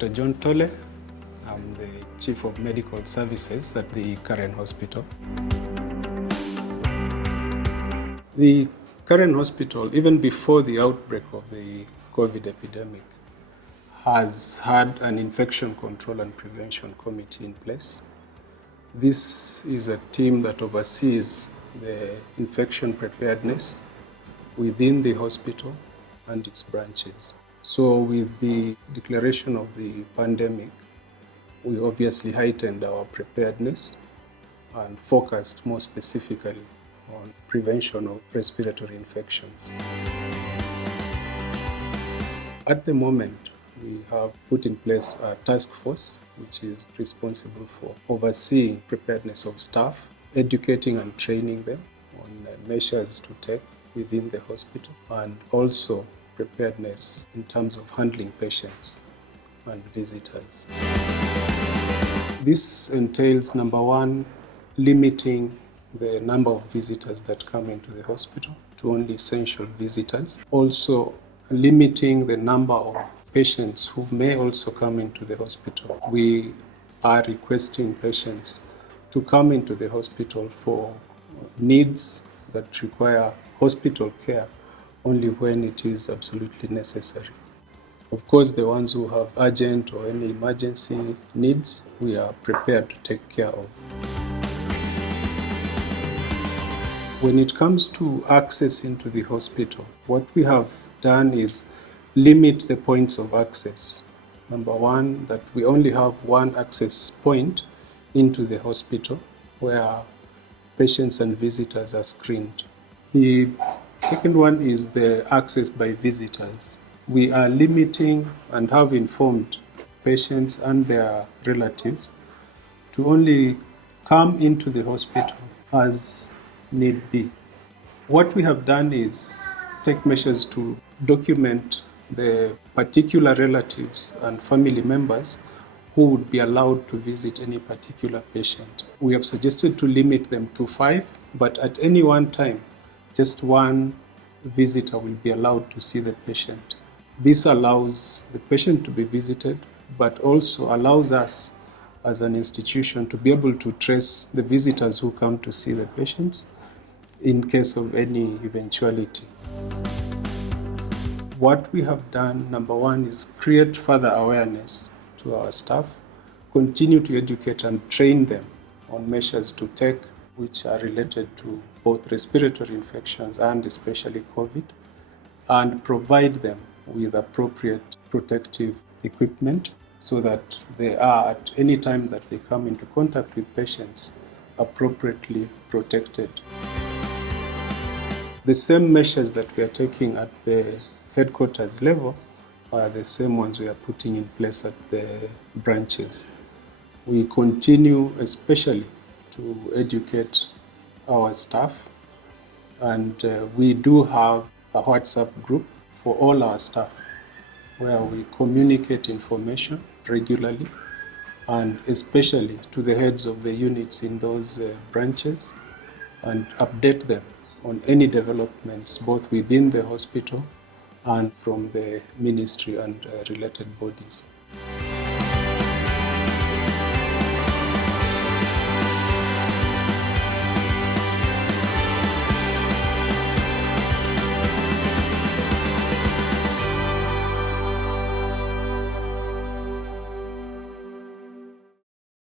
Dr. John Tole. I'm the Chief of Medical Services at the Karen Hospital. The Karen Hospital, even before the outbreak of the COVID epidemic, has had an infection control and prevention committee in place. This is a team that oversees the infection preparedness within the hospital and its branches. So with the declaration of the pandemic, we obviously heightened our preparedness and focused more specifically on prevention of respiratory infections. At the moment, we have put in place a task force which is responsible for overseeing preparedness of staff, educating and training them on measures to take within the hospital, and also preparedness in terms of handling patients and visitors. This entails, number one, limiting the number of visitors that come into the hospital to only essential visitors. Also, limiting the number of patients who may also come into the hospital. We are requesting patients to come into the hospital for needs that require hospital care only when it is absolutely necessary. Of course, the ones who have urgent or any emergency needs, we are prepared to take care of. When it comes to access into the hospital, what we have done is limit the points of access. Number one, that we only have one access point into the hospital where patients and visitors are screened. The second one is the access by visitors. We are limiting and have informed patients and their relatives to only come into the hospital as need be. What we have done is take measures to document the particular relatives and family members who would be allowed to visit any particular patient. We have suggested to limit them to 5, but at any one time, just one visitor will be allowed to see the patient. This allows the patient to be visited, but also allows us as an institution to be able to trace the visitors who come to see the patients in case of any eventuality. What we have done, number one, is create further awareness to our staff, continue to educate and train them on measures to take which are related to both respiratory infections and especially COVID, and provide them with appropriate protective equipment so that they are, at any time that they come into contact with patients, appropriately protected. The same measures that we are taking at the headquarters level are the same ones we are putting in place at the branches. We continue especially to educate our staff, and we do have a WhatsApp group for all our staff where we communicate information regularly, and especially to the heads of the units in those branches, and update them on any developments both within the hospital and from the ministry and related bodies.